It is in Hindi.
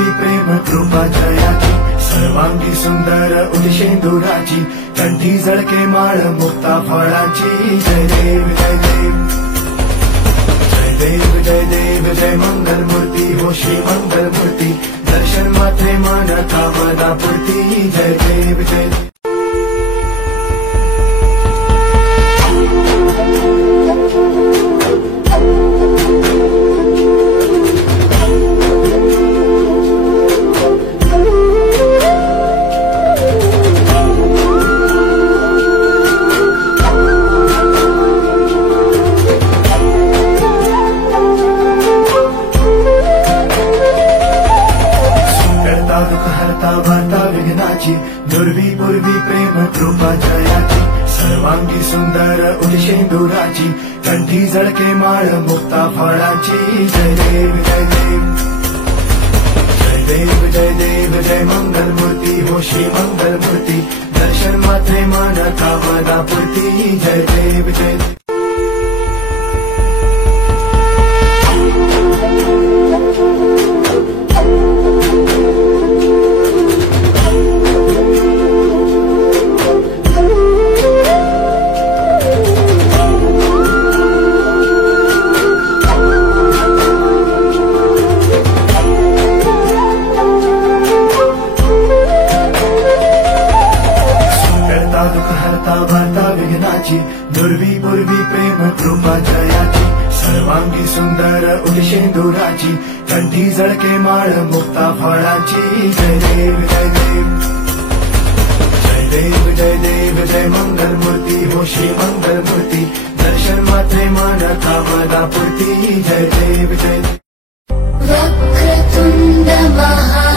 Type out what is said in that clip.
पूर्वी प्रेम कृपा जयाची सर्वांगी सुंदर उदिशेंदुराची कंठी जळके माळ मुक्ता फळाची जय देव जय देव जय देव जय देव जय मंगल मूर्ती हो श्री मंगल मूर्ती दर्शन मात्रे मान कामना पूर्ती जय देव जय देव। वार्ता विघ्नाची दुर्वी पूर्वी प्रेम कृपा जयाची सर्वांगी सुंदर उदिशेंदुराची कंठी जळके माळ मुक्ता फळाची जय देव जय देव जय देव जय देव जय मंगल मूर्ती हो श्री मंगल मूर्ती दर्शन मात्रे मान कामना पूर्ती जय देव जय देव। वार्ता विघ्नाची दुर्वी पूर्वी प्रेम कृपा जयाची सर्वांगी सुंदर उदिशेंदुराची कंठी जळके माळ मुक्ता फळाची जय देव जय देव जय देव जय देव जय मंगल मूर्ती हो श्री मंगल मूर्ती दर्शन मात्रे मान कामना पूर्ती जय देव जय देव। वक्रतुंड महा